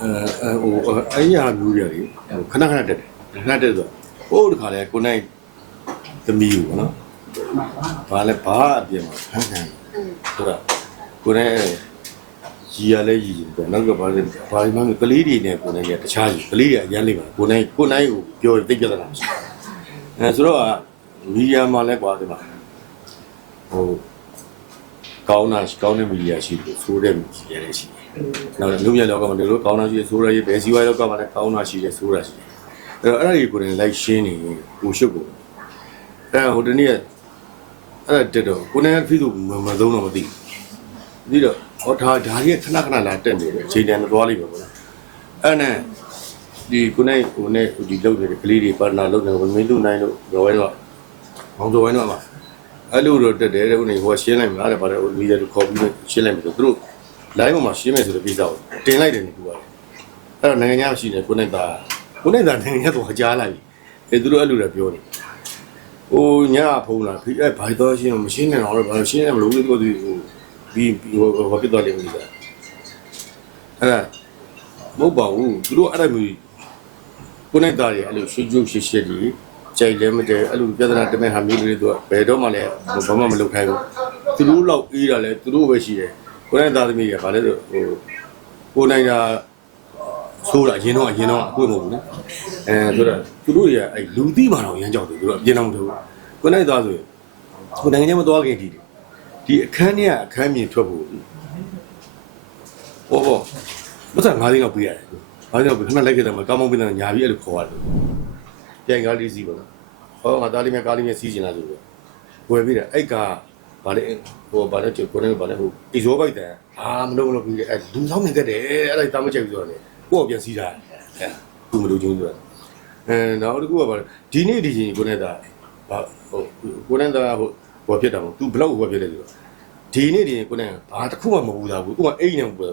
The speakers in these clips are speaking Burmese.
အဲဟိုအဲ့ရမျိုးတွေလေခဏခဏတက်တယ်ခဏတက်ဆိုဟိုတခါလဲကိုနိုင်သမီးကိုနော်ဘာလဲဘာအပြင်မှာခန်းခန်းဆိုတော့ကိုနိုင်ကြီးရလဲကြီးတယ်နောက်ကဘာလဲဘာမှမကလေးတွေနဲ့ကိုနိုင်ရတခြားကြီးကလေးတွေအရန်လေးပါကိုနိုင်ကိုနိုင်ကိုပြောသိကြတာမရှိအဲဆိုတော့မီဒီယာမှာလဲကွာဒီမှာဟိုကောင်းတာကောင်းတဲ့မီဒီယာရှိတယ်ဆိုတဲ့မီဒီယာလည်းရှိတယ် နောက်လူမြတ်လောကမှာဒီလိုကောင်းတာရှိတယ်ဆိုရရေးဘယ်စီဝါလောကမှာလည်းကောင်းတာရှိတယ်ဆိုရရှိတယ်အဲ့တော့အဲ့ဒါကြီးကိုယ်တိုင်လိုက်ရှင်းနေကိုရှုပ်ကိုအဲ့ဒါဟိုတနေ့ကအဲ့ဒါတက်တော့ကိုယ်နဲ့ဖိသူမမသုံးတော့မသိဘူးပြီးတော့ဟောဒါဒါကြီးခဏခဏလာတက်နေတယ်အချိန်တန်တော့သွားလိမ့်မယ်ပေါ့နော်အဲ့နဲ့ဒီကိုယ်နဲ့ဟိုနဲ့ဒီလောက်နေတဲ့ကလေးတွေပါတနာလောက်နေမင်းလူနိုင်လို့ရောဝဲတော့မောင်တော်ဝဲတော့မှာအဲ့လိုတော့တက်တယ်တဲ့ဟိုနေဟိုရှင်းလိုက်မှာတဲ့ဗါတယ်ဟိုမီဒီယာကိုခေါ်ပြီးရှင်းလိုက်မှာဆိုသူတို့ live ပေါ်မှာရှင်းမယ်ဆိုတဲ့ကိစ္စကိုတင်လိုက်တယ်နေကူပါတယ်အဲ့တော့နိုင်ငံခြားရှိတယ်ကိုနဲ့သားကိုနဲ့သားနိုင်ငံခြားတော့ကြားလိုက်ပြီအဲသူတို့အဲ့လိုလည်းပြောနေဟိုညဖုံးလာဖိအဲ့ဘာတော့ရှင်းမရှင်းနေတော့ဘာလို့ရှင်းနေမလို့သူတို့ဟိုပြီးဟိုဘာဖြစ်သွားလိမ့်မလဲအဲ့ဒါမဟုတ်ပါဘူးသူတို့အဲ့ဒါမျိုးကိုနဲ့သားတွေအဲ့လိုရှင်းကျုပ်ရှင်းရှင်းကြီးကြိုက်လည်းမတည့်အဲ့လိုပြဿနာတမဲဟာမျိုးတွေတော့ဘယ်တော့မှလည်းဘာမှမလုပ်ခိုင်းဘူးသူတို့လောက်အေးတာလည်းသူတို့ပဲရှိတယ် ကိုယ်နဲ့သားသမီးကဘာလဲဆိုဟိုကိုယ်နိုင်တာဆိုးတာအရင်တော့အရင်တော့အကွေ့မဟုတ်ဘူးနော်အဲဆိုတော့သူတို့ရအဲလူသိမှတော့ရမ်းကြောက်တယ်သူတို့အပြင်တော့မထုတ်ဘူးကိုယ်နိုင်သားဆိုရင်ကိုယ်နိုင်ငံချင်းမသွားခင်ဒီဒီအခန်းထဲကအခန်းမြင်ထွက်ဖို့ဟောဟောမဆန်ငါးသိန်းတော့ပြရတယ်ငါးသိန်းတော့ခဏလိုက်ခဲ့တယ်မှာကောင်းမောင်းပြတယ်ညာပြီးအဲ့လိုခေါ်ရတယ်ပြန်ကားလေးစီးပါတော့ဟောငါသားလေးမြကားလေးမြစီးချင်လာဆိုတော့ဝယ်ပြီးတယ်အဲ့က ဗာလေဟိုဗာလေကျကိုနေဗာလေဟိုအီဇောဘိုက်တန်အာမလုပ်မလုပ်ပြီးအဲလူဆောင်နေခဲ့တယ်အဲ့ဒါတာမချက်ပြီးဆိုတော့လေကိုယ့်ကိုပြန်စီးတာအဲသူမလို့ချင်းဆိုတော့အဲနောက်တစ်ခုကဗာလေဒီနေ့ဒီချင်းကိုနေတာဗာဟိုကိုနေတာဟိုဘောဖြစ်တာမဟုတ်သူဘလောက်ဘောဖြစ်တယ်ဆိုတော့ဒီနေ့ဒီကိုနေဘာတစ်ခုမှမပူတာဘူးကိုကအိတ်နေမပူတာ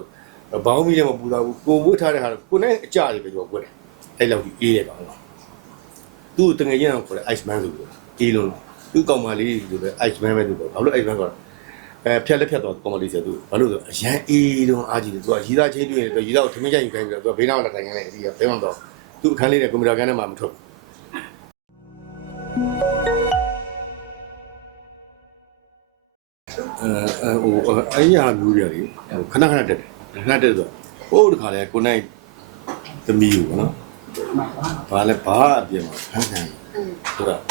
ဘောင်းမီလည်းမပူတာဘူးကိုဝတ်ထားတဲ့ဟာကိုနေအကြတွေပဲကြောကွက်တယ်အဲ့လောက်ကြီးအေးတယ်ကောင်သူတငယ်ချင်းအောင်ခေါ်တယ် ice man ဆိုပြီးအေးလုံး သူ့ကောင်မလေးဆိုလည်း ice man ပဲသူပေါ့ဘာလို့ ice man ခေါ်လဲအဲဖြက်လက်ဖြက်တော့ကော်မတီဆိုသူဘာလို့လဲဆိုအရန်အေးတုံးအားကြီးတယ်သူကရီးသားချင်းတွေ့ရင်သူရီးသားကိုထမင်းကြိုက်ယူခိုင်းပြီးတော့သူကဘေးနောက်လက်ထိုင်ခိုင်းလိုက်ဒီကဘဲမှတော့သူအခန်းလေးနဲ့ကွန်ပျူတာကန်းထဲမှာမထွက်အဲဟိုအဲ့ရမျိုးတွေလေခဏခဏတက်တယ်ခဏတက်ဆိုဟိုတခါလဲကိုနိုင်သမီးကိုနော်ဘာလဲဘာအပြင်မှာခန်းခန်းဆိုတော့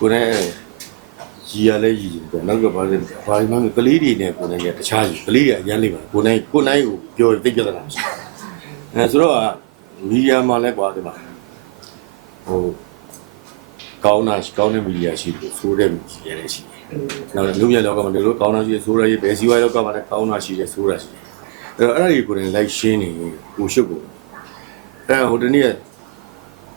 ကိုနိုင် ကြီးရလဲကြီးတယ်နောက်ကဘာလဲဘာမှမကလေးတွေနဲ့ကိုနိုင်ရတခြားကြီးကလေးတွေအရန်လေးပါကိုနိုင်ကိုနိုင်ကိုပြောသိကြတာမရှိအဲဆိုတော့မီဒီယာမှာလဲကွာဒီမှာဟိုကောင်းတာကောင်းတဲ့မီဒီယာရှိတယ်ဆိုတဲ့မီဒီယာလည်းရှိတယ်နောက်လူမြတ်လောကမှာဒီလိုကောင်းတာရှိတယ်ဆိုရရေးဘယ်စီဝါလောကမှာလည်းကောင်းတာရှိတယ်ဆိုတာရှိတယ်အဲ့တော့အဲ့ဒါကြီးကိုယ်တိုင်လိုက်ရှင်းနေကိုရှုပ်ကိုအဲဟိုတနေ့က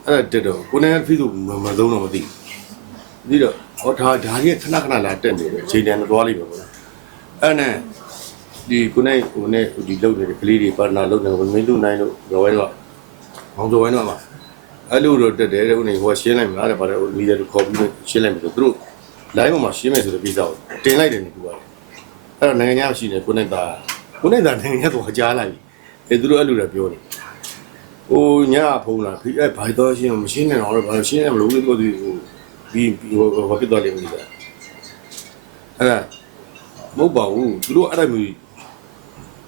အဲ့ဒါတက်တော့ကိုနိုင်ဖိသူမသုံးတော့မသိဘူးပြီးတော့ ဟောဒါဒါကြီးခဏခဏလာတက်နေတယ်အချိန်တန်တော့သွားလိမ့်မယ်ပေါ့နော်အဲ့နဲ့ဒီကိုနဲ့ကိုနဲ့ဒီလောက်နေတဲ့ကလေးတွေပါတနာလောက်နေမင်းလူနိုင်လို့ရောဝဲတော့မောင်တော်ဝဲတော့မှာအဲ့လိုတော့တက်တယ်တဲ့ဦးနေဟိုရှင်းလိုက်မှာတဲ့ဗါတယ်ဟိုမီဒီယာကိုခေါ်ပြီးရှင်းလိုက်မယ်ဆိုသူတို့ live ပေါ်မှာရှင်းမယ်ဆိုတဲ့ကိစ္စကိုတင်လိုက်တယ်နေကူပါတယ်အဲ့တော့နိုင်ငံခြားရှိနေကိုနဲ့သားကိုနဲ့သားနိုင်ငံခြားတော့ကြားလိုက်ပြီအဲသူတို့အဲ့လိုလည်းပြောနေဟိုညဖုံးလာဖိအဲ့ဘာတော့ရှင်းမရှင်းနေတော့ဘာလို့ရှင်းနေမလို့သူတို့ဟို ပြီးဟိုဘာဖြစ်သွားလိမ့်မလဲအဲ့ဒါမဟုတ်ပါဘူးသူတို့အဲ့ဒါမျိုး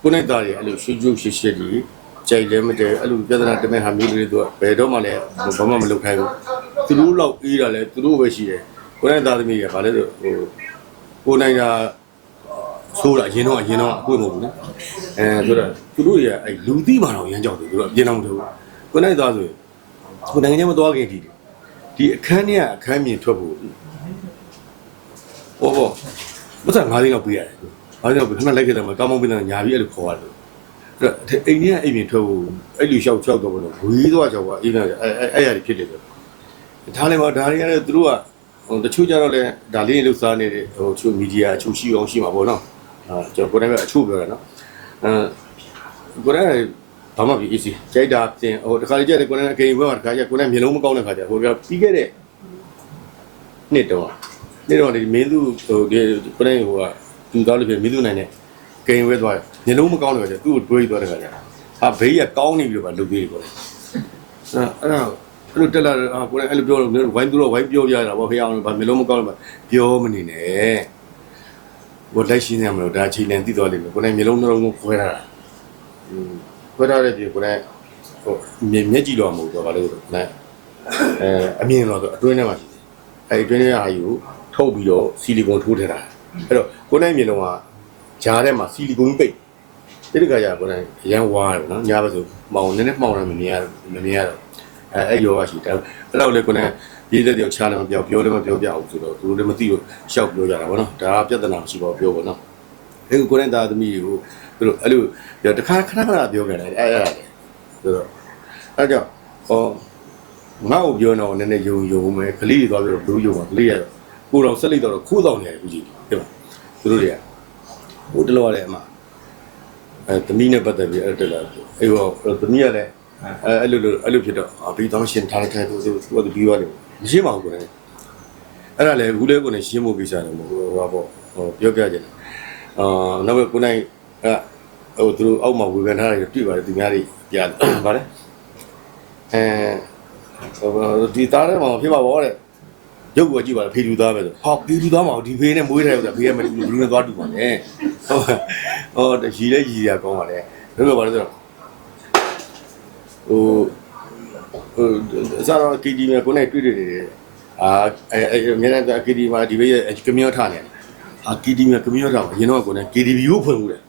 ကိုနဲ့သားတွေအဲ့လိုရှင်းကျုပ်ရှင်းရှင်းကြီးကြိုက်လည်းမတည့်အဲ့လိုပြဿနာတမဲဟာမျိုးတွေတော့ဘယ်တော့မှလည်းဘာမှမလုပ်ခိုင်းဘူးသူတို့လောက်အေးတာလည်းသူတို့ပဲရှိတယ်ကိုနဲ့သားသမီးကဘာလဲဆိုဟိုကိုနိုင်တာဆိုးတာအရင်တော့အရင်တော့အကွေ့မဟုတ်ဘူးနော်အဲဆိုတော့သူတို့ရအဲ့လူသိမှတော့ရမ်းကြောက်တယ်သူတို့အပြင်တော့မထုတ်ဘူးကိုနိုင်သားဆိုရင်ကိုနိုင်ငံချင်းမသွားခင်တည်း ဒီအခန်းထဲကအခန်းမြင်ထွက်ဖို့ဟောဟောမဆန်ငါးသိန်းတော့ပေးရတယ်ငါးသိန်းတော့ခဏလိုက်ခဲ့တယ်မှာကောင်းမောင်းပေးတယ်ညာပြီးအဲ့လိုခေါ်ရတယ်အဲ့တော့အိမ်ထဲကအိမ်မြင်ထွက်ဖို့အဲ့လိုလျှောက်လျှောက်တော့ဘလို့ဝေးသွားကြောက်ပါအေးနေအဲ့အဲ့အဲ့ရတယ်ဖြစ်တယ်ဆိုဒါလည်းမဒါတွေကလည်းသူတို့ကဟိုတချို့ကြတော့လည်းဒါလေးလှုပ်ရှားနေတဲ့ဟိုချို့မီဒီယာအချို့ရှိအောင်ရှိမှာပေါ့နော်အာကျွန်တော်ကိုယ်တိုင်ကအချို့ပြောတာနော်အဲကိုယ်တိုင် ဘာမှပြ easy ကြိုက်တာပြင်ဟိုတခါလေးကြတဲ့ကိုယ်တိုင်အကိန်းဘက်မှာတခါကျကိုယ်တိုင်မျိုးလုံးမကောင်းတဲ့ခါကျဟိုကပြီးခဲ့တဲ့နှစ်တော့နှစ်တော့ဒီမင်းသူဟိုဒီကိုယ်တိုင်ဟိုကသူသားလို့ဖြစ်မင်းသူနိုင်တဲ့ကိန်းဝဲသွားတယ်မျိုးလုံးမကောင်းလို့ကျသူ့ကိုတွေးသွားတဲ့ခါကျဟာဟာဘေးကကောင်းနေပြီတော့ဗာလုပ်ပေးတယ်ပေါ့လေအဲ့အဲ့ဒါအဲ့လိုတက်လာတယ်အာကိုယ်လည်းအဲ့လိုပြောလို့မျိုးဝိုင်းသူတော့ဝိုင်းပြောပြရတာပေါ့ဖေအောင်ဗာမျိုးလုံးမကောင်းလို့ပြောမနေနဲ့ဘောလက်ရှိနေမလို့ဒါအချိန်နဲ့တည်တော်လိမ့်မယ်ကိုယ်လည်းမျိုးလုံးနှလုံးကိုခွဲထားတာอืม ခွဲထားတဲ့ပြေကိုယ်လည်းဟိုမျက်မျက်ကြည့်တော့မဟုတ်တော့ဗာလို့ဆိုတော့နဲ့အဲအမြင်တော့ဆိုအတွင်းထဲမှာရှိတယ်အဲ့ဒီအတွင်းထဲကအာယူထုတ်ပြီးတော့ဆီလီကွန်ထိုးထည့်တာအဲ့တော့ကိုယ်လည်းမျိုးလုံးကဂျားထဲမှာဆီလီကွန်ပိတ်တိတိကကြကိုယ်လည်းရမ်းဝါတယ်နော်ညာဘက်ဆိုမောင်နည်းနည်းမှောင်တယ်မမြင်ရမမြင်ရတော့အဲအဲ့ယောဂရှိတယ်အဲ့တော့လေကိုယ်ရေးတဲ့တယောက်ချားလည်းမပြောပြောလည်းမပြောပြအောင်ဆိုတော့သူတို့လည်းမသိလို့ရှောက်ပြောကြတာဗောနော်ဒါကပြဿနာမရှိပါဘူးပြောဗောနော် အဲ့ကိုကိုယ်နဲ့သားသမီးတွေကိုသူတို့အဲ့လိုတခါခဏခဏပြောကြတယ်အဲ့အဲ့ဒါလေဆိုတော့အဲ့ကြောင့်ဟောငါ့ကိုပြောတော့နည်းနည်းယုံယုံမယ်ကလေးတွေသွားပြီးတော့ဘူးယုံပါကလေးရတော့ကိုတော်ဆက်လိုက်တော့ခိုးတော်နေတယ်ဦးကြီးဟုတ်ပါသူတို့တွေကဟိုတလောရတယ်အမအဲသမီးနဲ့ပတ်သက်ပြီးအဲ့တက်လာအဲ့ဟောသမီးကလည်းအဲအဲ့လိုလိုအဲ့လိုဖြစ်တော့အာဘီတောင်းရှင်ထားလိုက်တဲ့သူသူသူကပြီးသွားတယ်မရှိပါဘူးကိုယ်လည်းအဲ့ဒါလည်းဘူးလဲကိုယ်နဲ့ရှင်းဖို့ကိစ္စတယ်မဟုတ်ဘူးဟောပေါ့ဟောပြောပြကြတယ် အာနောက်ပဲကိုယ်နိုင်အဲဟိုသူတို့အောက်မှာဝေဖန်ထားတယ်တွေ့ပါတယ်သူများတွေကြားတယ်ဗါလဲအဲဒီသားထဲမှာဖြစ်ပါဘောတဲ့ရုပ်ကိုကြည့်ပါလားဖေလူသားပဲဆိုဟောဖေလူသားမှာဒီဖေးနဲ့မွေးတယ်ဆိုတာဖေးကမတူဘူးလူနဲ့သွားတူပါနဲ့ဟောဟောရီလဲရီရကောင်းပါလေဘယ်လိုပါလဲဆိုတော့ဟိုဟိုအစားတော့ KD မှာကိုယ်နဲ့တွေ့တွေ့နေတယ်အာအဲအဲအများနဲ့ KD မှာဒီဘေးရဲ့ကမီယောထားနေ အာ KD မှာကမီယောထားအရင်တော့ကိုယ်နဲ့ KDB ကိုဖွင့်မှုတယ်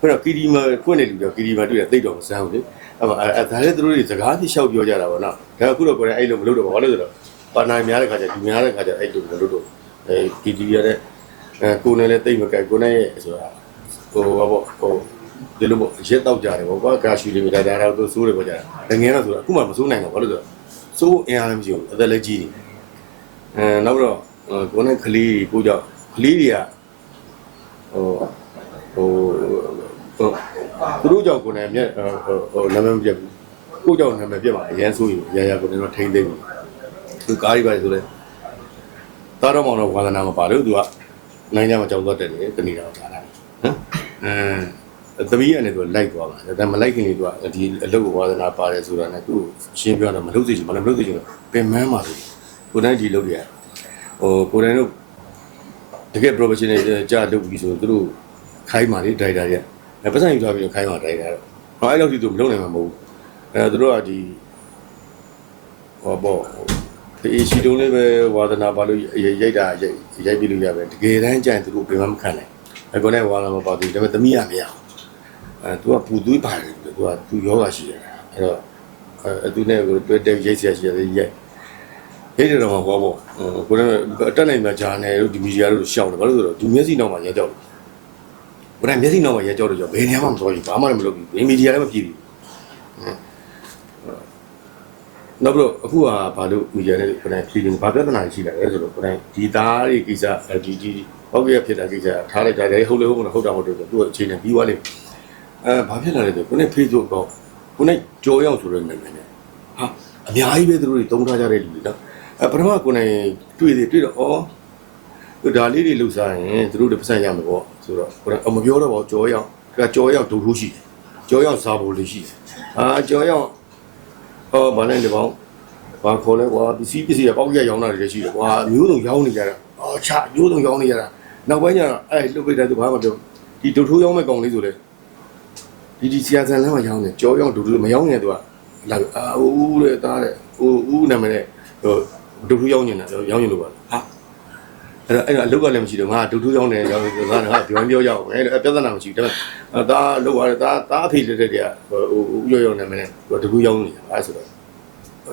ခုနက KD မှာဖွင့်နေလူတော့ KD မှာတွေ့ရတိတ်တော့မစမ်းဘူးလေအဲ့မှာအဲဒါလည်းသူတို့တွေစကားသိလျှောက်ပြောကြတာပေါ့နော်ဒါအခုတော့ကိုယ်နဲ့အဲ့လိုမလုပ်တော့ဘာလို့လဲဆိုတော့ပါနိုင်များတဲ့ခါကျဒီများတဲ့ခါကျအဲ့လိုမလုပ်တော့အဲ KD ရတဲ့အဲကိုယ်နဲ့လည်းတိတ်မကြိုက်ကိုယ်နဲ့ရဲ့ဆိုတာဟိုဘာပေါ့ဟိုဒီလိုပေါ့ရက်တော့ကြတယ်ပေါ့ကွာကာရှူလေးမိတာဒါတော့သူစိုးတယ်ပေါ့ကြာတာငယ်တော့ဆိုတာအခုမှမစိုးနိုင်တော့ဘာလို့လဲဆိုတော့စိုးအင်အားလည်းမရှိဘူးအသက်လည်းကြီးနေအဲနောက်တော့ကိုယ်နဲ့ကလေးကိုကြောင့်ကလေးတွေက ဟိုဟိုသူတို့ကြောင့်ကိုယ်နဲ့မြက်ဟိုနာမည်မပြတ်ဘူးကိုကြောင့်နာမည်ပြတ်ပါအရန်ဆိုးရင်ရရကိုယ်နဲ့တော့ထိမ့်သိမ့်ဘူးသူကားကြီးပါလေဆိုလဲတာတော့မောင်တော့ဝါသနာမပါလို့သူကနိုင်ကြမှာကြောက်တော့တက်တယ်တနေ့တော့ထားတာနော်အဲသမီးကနေသူလိုက်သွားမှာဒါမလိုက်ခင်လေးသူကဒီအလုပ်ကိုဝါသနာပါတယ်ဆိုတာနဲ့သူ့ရှင်းပြတော့မလုပ်သေးချင်မလုပ်သေးချင်တော့ပင်မန်းပါလို့ကိုယ်တိုင်ဒီလုပ်ရဟိုကိုယ်တိုင်တို့ တကယ် professional ကြာလုပ်ပြီးဆိုသူတို့ခိုင်းပါလေဒရိုက်တာကြီးအဲပတ်စံယူသွားပြီးခိုင်းပါဒရိုက်တာတော့ဟောအဲ့လောက်ထိသူမလုပ်နိုင်မှာမဟုတ်ဘူးအဲသူတို့ကဒီဟောပေါ့ဒီရှိတုံးလေးပဲဝါသနာပါလို့ရိုက်တာရိုက်ရိုက်ပြီးလို့ရပဲတကယ်တမ်းကျရင်သူတို့ပင်မမခံနိုင်အကောနဲ့ဝါသနာမပါဘူးဒါပေမဲ့သမီးရမရအောင်အဲသူကပူသွေးပါတယ်သူကသူယောဂရှိတယ်အဲ့တော့အဲသူနဲ့ကိုတွေ့တဲ့ရိတ်ဆက်ရှိတယ်ရိုက် ရိတ်တယ်တော့မှာဘောပေါ့ကိုယ်ကအတက်နိုင်မှာဂျာနယ်တို့ဒီမီဒီယာတို့ရှောင်းတယ်ဘာလို့ဆိုတော့ဒီမျက်စိနောက်မှာရဲကြောက်တယ်ကိုယ်ကမျက်စိနောက်မှာရဲကြောက်တယ်ကြောဘယ်နေရာမှမသွားဘူးဘာမှလည်းမလုပ်ဘူးဒီမီဒီယာလည်းမဖြစ်ဘူးနောက်ပြီးတော့အခုကဘာလို့မီဒီယာနဲ့ကိုယ်ကဖြေရင်ဘာပြဿနာရှိလာလဲဆိုတော့ကိုယ်ကဒီသားတွေကိစ္စဒီဒီဟုတ်ကဲ့ဖြစ်တာကိစ္စထားလိုက်ကြတယ်ဟုတ်လေဟုတ်မလားဟုတ်တာဟုတ်တယ်ဆိုသူ့အခြေအနေပြီးသွားလိမ့်မယ်အဲဘာဖြစ်လာလဲဆိုကိုနဲ့ Facebook တော့ကိုနဲ့ကြော်ရောက်ဆိုတဲ့နာမည်နဲ့ဟာအများကြီးပဲသူတို့တွေတုံးထားကြတဲ့လူတွေနော် အဲပထမကိုနဲ့တွေ့တယ်တွေ့တော့ဩသူဒါလေးတွေလှူစားရင်သူတို့တွေပတ်စံရမှာပေါ့ဆိုတော့ကိုနဲ့အမပြောတော့ပေါ့ကြော်ရောက်ကကြော်ရောက်ဒုထိုးရှိတယ်ကြော်ရောက်စားဖို့လေးရှိတယ်အာကြော်ရောက်ဟောဘာလဲဒီပေါင်းဘာခေါ်လဲကွာပစ္စည်းပစ္စည်းပေါက်ရက်ရောင်းတာတွေရှိတယ်ကွာအမျိုးစုံရောင်းနေကြတာအော်ချအမျိုးစုံရောင်းနေကြတာနောက်ပိုင်းကျတော့အဲလှုပ်ပိတ်တဲ့သူဘာမှမပြောဒီဒုထိုးရောင်းမဲ့ကောင်လေးဆိုလေဒီဒီဆရာဆန်လမ်းမှာရောင်းတယ်ကြောရောင်းဒူဒူမရောင်းနေသူကလာအာဦးတဲ့သားတဲ့ဦးဦးနာမည်နဲ့ဟို ဒူဒူရောင်းနေတာရောင်းနေလို့ပါဟာအဲ့တော့အဲ့တော့အလုတ်ကလည်းမရှိတော့ငါဒူဒူရောင်းတယ်ရောင်းတယ်ငါငါပြောင်းပြောရအောင်အဲ့ပြဿနာမရှိဘူးဒါပေမဲ့ဒါလောက်ရတယ်ဒါဒါအဖေလက်တဲ့တည်းကဟိုဦးရောရောင်းနာမည်နဲ့ဒူဒူရောင်းနေတာအဲ့ဆိုတော့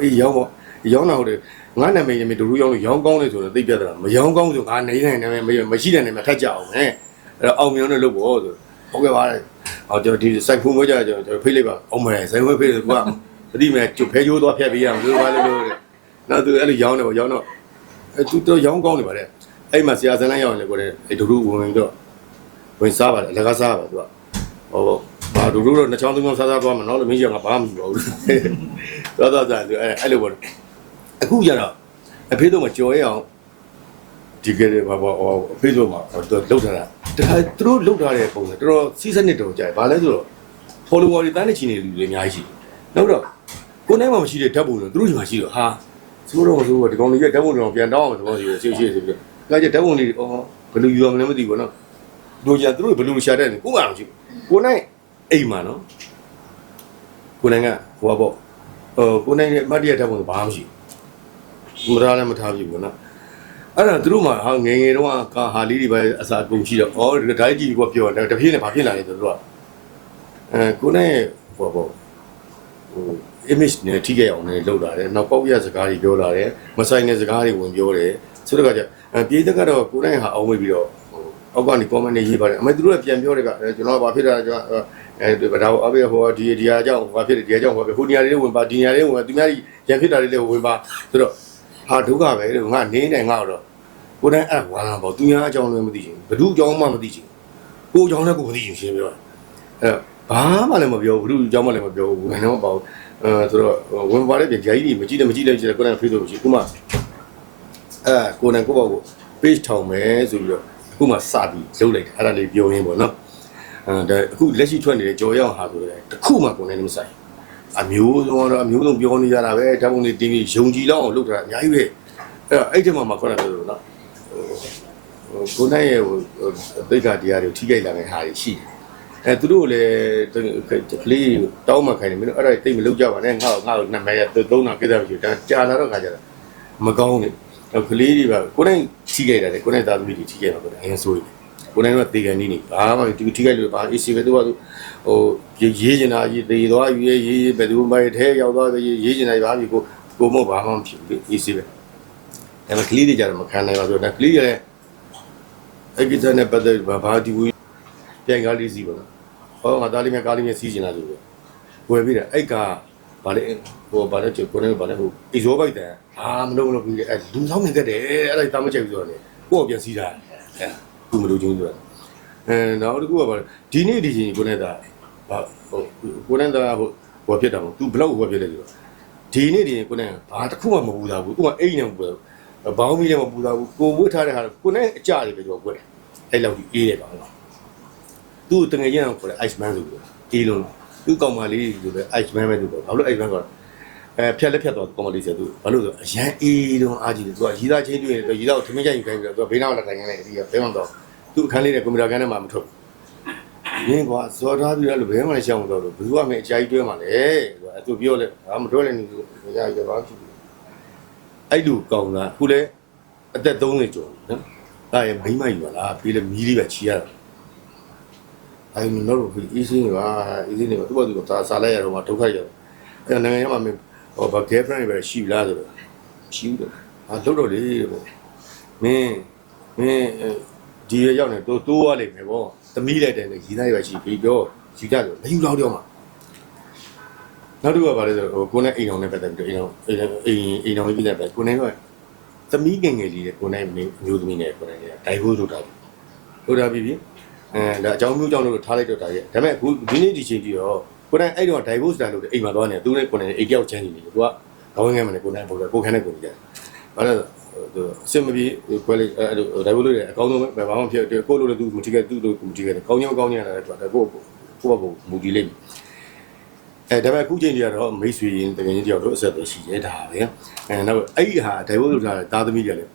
အေးရောင်းပေါ့ရောင်းတာဟုတ်တယ်ငါနာမည်ရမဒူဒူရောင်းလို့ရောင်းကောင်းတယ်ဆိုတော့သိပြဿနာမရောင်းကောင်းဆိုငါနေနိုင်နာမည်မရှိတဲ့နာမည်ထက်ကြအောင်ဟဲ့အဲ့တော့အောင်မြောင်းနဲ့လုပ်ဖို့ဆိုဟုတ်ကဲ့ပါတယ်ဟောကျွန်တော်ဒီစိုက်ဖုံးမွေးကြကျွန်တော်ဖိတ်လိုက်ပါအောင်မယ်စိုက်ဖုံးဖိတ်လို့ကွာတတိမဲ့ကျဖဲကျိုးသွားဖြတ်ပေးရအောင်လို့ပါလို့လို့တဲ့ နောက်သူအဲ့လိုရောင်းတယ်ပေါ့ရောင်းတော့အဲသူတော့ရောင်းကောင်းနေပါလေအဲ့မှာဆရာစန်းလိုက်ရောင်းတယ်ကိုလည်းအဲဒုဒုဝင်ဝင်တော့ဝင်စားပါတယ်လက်ကားစားပါသူကဟောဘာဒုဒုတော့နှစ်ချောင်းသုံးချောင်းစားစားသွားမှာနော်လို့မင်းကြီးကဘာမှမပြောဘူးသွားသွားစားသူအဲအဲ့လိုပေါ့အခုကျတော့အဖေတို့မကြော်ရအောင်ဒီကလေးဘာဘာဟိုအဖေတို့မှာလောက်ထားတာတခါသူတို့လောက်ထားတဲ့ပုံစံတော်တော်စီးစနစ်တော်ကြာဘာလဲဆိုတော့ follower တွေတန်းနေချင်နေလူတွေအများကြီးရှိတယ်နောက်တော့ကိုယ်နိုင်မှမရှိတဲ့ဓာတ်ပုံတွေသူတို့ညီမှရှိတော့ဟာ ဆိုတော့ဆိုတော့ဒီကောင်ကြီးရဲ့ဓာတ်ပုံတွေပြန်တောင်းအောင်သဘောရှိတယ်ရှိရှိဆိုပြီးတော့ဒါကြဓာတ်ပုံတွေအော်ဘယ်လိုယူရမလဲမသိဘူးနော်တို့ကြသူတို့ဘယ်လိုရှာတဲ့ကိုယ်ကတော့ရှိကိုယ်နိုင်အိမ်မှာနော်ကိုယ်နိုင်ကဟိုပါပေါ့ဟိုကိုယ်နိုင်ရဲ့မတ်တရဓာတ်ပုံဘာမှမရှိဘူးမထားလည်းမထားပြဘူးနော်အဲ့ဒါသူတို့မှဟာငယ်ငယ်တော့ကာဟာလေးတွေပဲအစာကုန်ရှိတော့ဩဒါတိုင်းကြီးကပြောတယ်တပြေးနဲ့ဘာဖြစ်လာလဲဆိုတော့အဲကိုနဲ့ဟိုပေါ့ဟို image နဲ့ထိခဲ့အောင်လည်းလုပ်လာတယ်နောက်ပေါက်ရစကားတွေပြောလာတယ်မဆိုင်တဲ့စကားတွေဝင်ပြောတယ်ဆိုတော့ကကြပြေးသက်ကတော့ကိုနဲ့ဟာအောင်ဝေးပြီးတော့ဟိုအောက်ကနေ comment တွေရေးပါတယ်အမေသူတို့ကပြန်ပြောတယ်ကကျွန်တော်ဘာဖြစ်တာကျွန်တော်အဲဒါအဘေဟိုဒီဒီဟာကြောင့်ဘာဖြစ်တယ်ဒီဟာကြောင့်ဘာဖြစ်ဟိုနေရာလေးဝင်ပါဒီနေရာလေးဝင်ပါသူများရန်ဖြစ်တာလေးလည်းဝင်ပါဆိုတော့ဟာဒုက္ခပဲလို့ငါနေနေငါတော့ကိုယ်တိုင်အဲ့ဝါလာပေါ့သူများအကြောင်းလည်းမသိချင်ဘူးဘ누구အကြောင်းမှမသိချင်ဘူးကိုယ်အကြောင်းလည်းကိုယ်မသိချင်ရှင်းပြောတာအဲ့ ဘာမှလည်းမပြောဘူးဘ누구အကြောင်းမှလည်းမပြောဘူးဘယ်တော့မှပေါ့အဲဆိုတော့ဝင်ပါတဲ့ပြန်ဂျာကြီးတွေမကြည့်လည်းမကြည့်လည်းကြည့်တယ်ကိုယ်တိုင် Facebook ရှိခုမှအဲကိုယ်တိုင်ကိုယ့်ဘောက်ကို page ထောင်မယ်ဆိုပြီးတော့အခုမှစပြီးလုပ်လိုက်တယ်အဲ့ဒါလေးပြောရင်းပေါ့နော်အဲဒါအခုလက်ရှိထွက်နေတဲ့ကြော်ရောက်ဟာဆိုတော့တခုမှကိုယ်တိုင်မဆိုင်အမျိုးဆုံးတော့အမျိုးဆုံးပြောနေကြတာပဲဓာတ်ပုံတွေတင်းပြီးယုံကြည်လောက်အောင်လုပ်တာအများကြီးပဲအဲ့တော့အဲ့ဒီမှာမှခေါ်တာလို့နော်ဟိုကိုနိုင်ရဲ့ဟိုသိက္ခာတရားတွေထိခိုက်လာတဲ့ဟာတွေရှိတယ်။ အဲသူတို့လည်းကလေးတောင်းမှခိုင်းတယ်မင်းတို့အဲ့ဒါတိတ်မလုပ်ကြပါနဲ့ငါ့ကိုငါ့ကိုနံပါတ်ရသုံးတာကိစ္စမရှိဘူးဒါကြာလာတော့ခါကြတာမကောင်းဘူး။ကလေးတွေကကိုနိုင်ထိခိုက်တာလေကိုနိုင်သားသမီးတွေထိခိုက်တာပေါ့အရင်ဆိုရင်ကိုနိုင်ကတေကန်နေနေဘာမှဒီထိခိုက်လို့ဘာအေးစီပဲသူကသူဟိုရေးကျင်တာကြီးတေသွားယူရေးရေးဘယ်သူမှထဲရောက်သွားရေးရေးကျင်တာဘာပြီကိုကိုမို့ဘာမှမဖြစ်ဘူးအေးစီပဲ။ဒါပေမဲ့ကလေးတွေကြတော့မခံနိုင်ပါဘူးဒါကလေးတွေလည်းအဲ့ဒီတဲ့ပတ်သက်ဘာဘာဒီဝီ ပြန်ကားလေးစီးပါလားဟောငါသားလေးများကားလေးများစီးကျင်လာလို့ပဲဝယ်ပြီးတယ်အဲ့ကဘာလဲဟိုဘာလဲကျကိုနေဘာလဲဟိုအီဇောဘိုက်တန်အာမလို့မလို့ပြီးတယ်အဲ့လူဆောင်နေတတ်တယ်အဲ့ဒါတာမချက်ဘူးဆိုတော့လေကိုယ့်ကိုပြန်စီးတာအဲသူမလို့ချင်းဆိုတာအဲနောက်တစ်ခုကဘာလဲဒီနေ့ဒီချင်းကိုနေသားဘာဟိုကိုနေသားဟိုဟိုဖြစ်တာမဟုတ် तू ဘလောက်ဟိုဖြစ်လဲဆိုတော့ဒီနေ့ဒီကိုနေဘာတစ်ခုမှမပူတာဘူးသူကအိမ်နေမပူတာဘောင်းမီလည်းမပူတာဘူးကိုဝတ်ထားတဲ့ဟာကိုနေအကြတွေပဲသူကဝတ်တယ်အဲ့လောက်ကြီးအေးတယ်ကောင် လားသူ့တငယ်ချင်းအောင်ခေါ်တယ် ice man ဆိုပြီးအေးလုံးသူ့ကောင်မလေးဆိုလည်း ice man ပဲသူတော့ဘာလို့ ice man ခေါ်အဲဖြတ်လက်ဖြတ်တော့ကောင်မလေးဆိုသူဘာလို့ဆိုအရန်အေးလုံးအားကြီးတယ်သူကရီသားချင်းတွေ့ရင်ရီသားကိုထမင်းကြိုင်ယူခိုင်းပြီးတော့သူကဘေးနားလာတိုင်ခိုင်းလိုက်ဒီကဘဲမှတော့သူ့အခန်းလေးနဲ့ကွန်ပျူတာကန်းထဲမှာမထုတ်ဘူးရင်းကွာဇော်ထားပြီးတော့ဘယ်မှလည်းရှောင်းမတော့ဘူးဘယ်သူကမင်းအကြိုက်တွဲမှာလဲဆိုတော့သူပြောလဲဟာမတွဲလည်းနေဘူးမရရပါဘူးအဲ့လူကောင်ကအခုလဲအသက်30ကျော်နော်အဲ့ရမိမ့်မယူလာပြီးလေမီးလေးပဲချီရတာ အဲ့နော်တော့ပြီးအေးစင်းပါအေးစင်းနေပါသူ့ဘာသူကစားလိုက်ရတော့မှဒုက္ခရောက်အဲ့နိုင်ငံရမှာမင်းဟောဘာ girlfriend တွေပဲရှိလားဆိုတော့ရှိဘူးတော့ဟာလှုပ်တော့လေပေါ့မင်းမင်းဒီရရောက်နေတိုးတိုးရလိမ့်မယ်ပေါ့သမီးလိုက်တယ်လေရီးသားရရှိပြီးပြောယူကြတယ်မယူတော့တော့မှာနောက်တစ်ခုကဘာလဲဆိုဟိုကိုနဲ့အိမ်အောင်နဲ့ပတ်သက်ပြီးတော့အိမ်အောင်အိမ်အိမ်အောင်ကြီးလည်းပဲကိုနဲ့ကသမီးငယ်ငယ်လေးတဲ့ကိုနိုင်မင်းမျိုးသမီးနဲ့ကိုနိုင်ရဲ့ဒိုင်ဟိုးဆိုတာဟုတ်တာပြီပြီ အဲဒါအကြောင်းမျိုးကြောင့်လို့ထားလိုက်တော့တာရဲ့ဒါပေမဲ့အခုဒီနေ့ဒီချိန်ကြီးတော့ကိုနိုင်အဲ့တော့ဒိုင်ဟိုးစတာလို့အိမ်မှာသွားနေသူနဲ့ကိုနိုင်အိမ်ကြောက်ချမ်းနေတယ်သူကခေါင်းငယ်မနဲ့ကိုနိုင်ပေါ့ကိုခန်းနဲ့ကိုနေတယ်ဘာလဲသူအစမပြေကိုလေအဲ့လိုဒိုင်ဟိုးလို့အကောင်းဆုံးပဲဘာမှဖြစ်ကိုလို့လည်းသူမတိခဲ့သူ့လို့မတိခဲ့ကောင်းကြောင်းကောင်းကြောင်းလည်းတော့ကိုကိုကိုကိုမူကြည့်လိမ့်အဲဒါပေမဲ့အခုချိန်ကြီးကတော့မိတ်ဆွေရင်တကယ်ကြီးတယောက်တို့အဆက်အသွယ်ရှိရဲဒါပဲအဲနောက်အဲ့ဒီဟာဒိုင်ဘိုးလို့ထားတဲ့သားသမီးတွေလည်း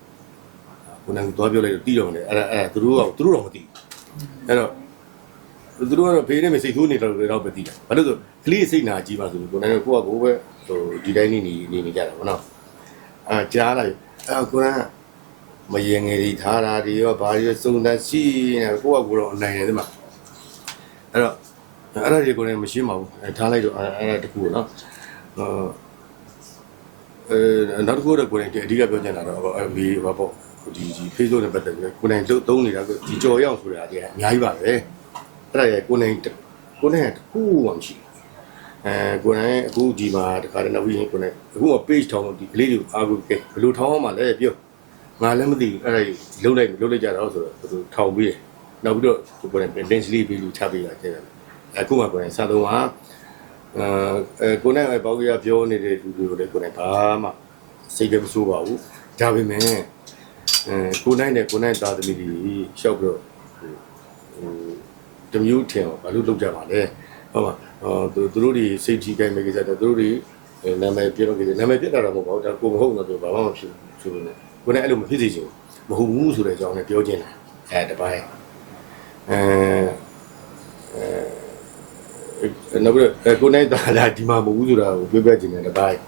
ကိုနိုင်သွားပြောလိုက်တော့တီးတော့တယ်အဲ့ဒါအဲ့သူတို့ကသူတို့တော့မသိ အဲ့တော့သူတို့ကတော့ဖေးနေမစိတ်ထိုးနေတော့တော့ပဲသိတာဘာလို့ဆိုကလေးစိတ်နာကြီးပါဆိုလို့ကိုနိုင်ကကိုကကိုပဲဟိုဒီတိုင်းနေနေနေကြတာဗောနော်အာကြားလိုက်အဲကိုနိုင်မရင်ငယ်တွေထားတာတွေရောဘာတွေစုံတန်းရှိနေကိုကကိုတော့အနိုင်တယ်ဒီမှာအဲ့တော့အဲ့ဒါတွေကိုလည်းမရှင်းပါဘူးအဲထားလိုက်တော့အဲ့ဒါတခုပေါ့နော်ဟိုအဲနောက်တစ်ခုတော့ကိုယ်တိုင်အဓိကပြောချင်တာတော့အမေဘာပေါ့ ဒီဒီ Facebook နဲ့ပတ်သက်ပြီးကိုယ်တိုင်လုတ်သုံးနေတာကဒီကြော်ရောက်ဆိုတာအများကြီးပါပဲအဲ့ဒါရဲ့ကိုယ်တိုင်ကိုယ်တိုင်တခုမှမရှိအဲကိုယ်တိုင်အခုဒီမှာတခါတည်းနောက်ပြီးကိုယ်တိုင်အခုက page ထောင်းလို့ဒီကလေးတွေကိုအားကိုကဲဘယ်လိုထောင်းအောင်မလဲပြောငါလည်းမသိဘူးအဲ့ဒါလုတ်လိုက်လုတ်လိုက်ကြတော့ဆိုတော့သူထောင်ပြီးတယ်နောက်ပြီးတော့ကိုယ်တိုင် density ပြီးလူချပေးလာခဲ့တယ်အခုမှကိုယ်တိုင်စသုံးဟာအဲကိုနိုင်အပေါက်ကပြောနေတဲ့လူတွေကိုလည်းကိုနိုင်ဘာမှစိတ်ကမဆိုးပါဘူးဒါပေမဲ့ အဲကိုနိုင်နဲ့ကိုနိုင်သားသမီးတွေရှောက်ပြီးတော့ဟိုတမျိုးထင်အောင်ဘာလို့လုပ်ကြပါလဲဟုတ်ပါဟောသူသူတို့တွေစိတ်ကြီးကိုင်းမဲ့ကိစ္စတော့သူတို့တွေနာမည်ပြတော့ကိစ္စနာမည်ပြတာတော့မဟုတ်ပါဘူးဒါကိုမဟုတ်တော့သူဘာမှမဖြစ်ဘူးဆိုလို့ねကိုယ်နဲ့အဲ့လိုမဖြစ်စေချင်ဘူးမဟုတ်ဘူးဆိုတဲ့အကြောင်းနဲ့ပြောချင်းတာအဲတပိုင်းအဲနောက်ပြီးတော့ကိုယ်နဲ့တာလာဒီမှာမဟုတ်ဘူးဆိုတာကိုပြောပြချင်တယ်တပိုင်း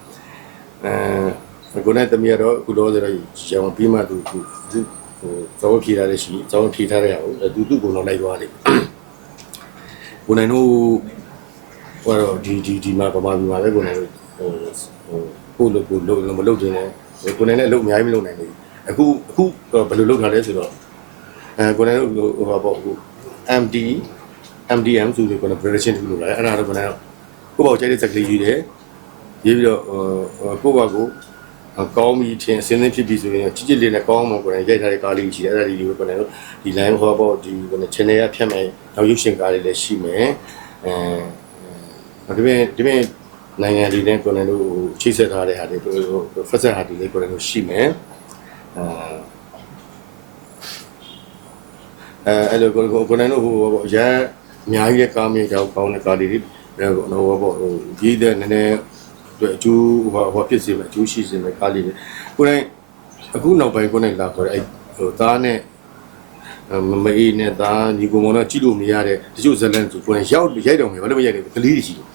အဲ ကိုယ်နဲ့တမီးတော့အခုတော့ဆိုတော့ရအောင်ပြီးမှသူသူဟိုဇောဖြေထားတဲ့ရှိဇောဖြေထားတဲ့ဟာကိုသူသူ့ကိုယ်တော့လိုက်သွားတယ်ကိုနိုင်တို့ဟိုတော့ဒီဒီဒီမှာပမာပြည်မှာပဲကိုနိုင်တို့ဟိုဟိုကိုလို့ကိုလို့မလုပ်တင်တယ်ကိုနိုင်လည်းအလုပ်အများကြီးမလုပ်နိုင်ဘူးအခုအခုဘယ်လိုလုပ်ထားလဲဆိုတော့အဲကိုနိုင်တို့ဟိုဟာပေါ့ဟို MD MDM ဆိုပြီးကိုယ် preparation တူလို့လာတယ်အဲ့ဒါတော့ကိုနိုင်ကိုပေါ့ကျတဲ့စက်ကလေးယူတယ်ရေးပြီးတော့ဟိုကိုပါကို ကောင်းပြီထင်အစင်းစင်းဖြစ်ပြီဆိုရင်ချစ်ချစ်လေးနဲ့ကောင်းမှကိုယ်ရိုက်ထားတဲ့ကားလေးရှိတယ်အဲ့ဒါလေးတွေကိုယ်တို့ဒီ line ဟောပေါ့ဒီကိုယ် channel ရဖြတ်မယ်နောက်ရုပ်ရှင်ကားလေးလည်းရှိမယ်အဲဒီပြင်ဒီပြင်နိုင်ငံလေးနဲ့ကိုယ်တို့ချိတ်ဆက်ထားတဲ့ဟာတွေဖက်ဆက်ဟာတွေလေးကိုယ်တို့ရှိမယ်အဲအဲအဲ့လိုကိုယ်ကိုယ်တို့ဟိုပေါ့ရအများကြီးကားမြေကြောက်ကောင်းတဲ့ကားလေးတွေဟိုပေါ့ဟိုကြီးတဲ့နည်းနည်း အတွက်အကျိုးဟိုဟိုဖြစ်စေမယ်အကျိုးရှိစေမယ်ကားလေးတွေကိုယ်တိုင်အခုနောက်ပိုင်းကိုယ်နဲ့လာခေါ်တဲ့အဲ့ဟိုသားနဲ့မမအေးနဲ့သားညီကိုမောင်တော့ကြည့်လို့မရတဲ့တချို့ဇလန်ဆိုကိုယ်နဲ့ရောက်ရိုက်တော့မယ်ဘာလို့မရိုက်လဲကလေးတွေရှိတယ်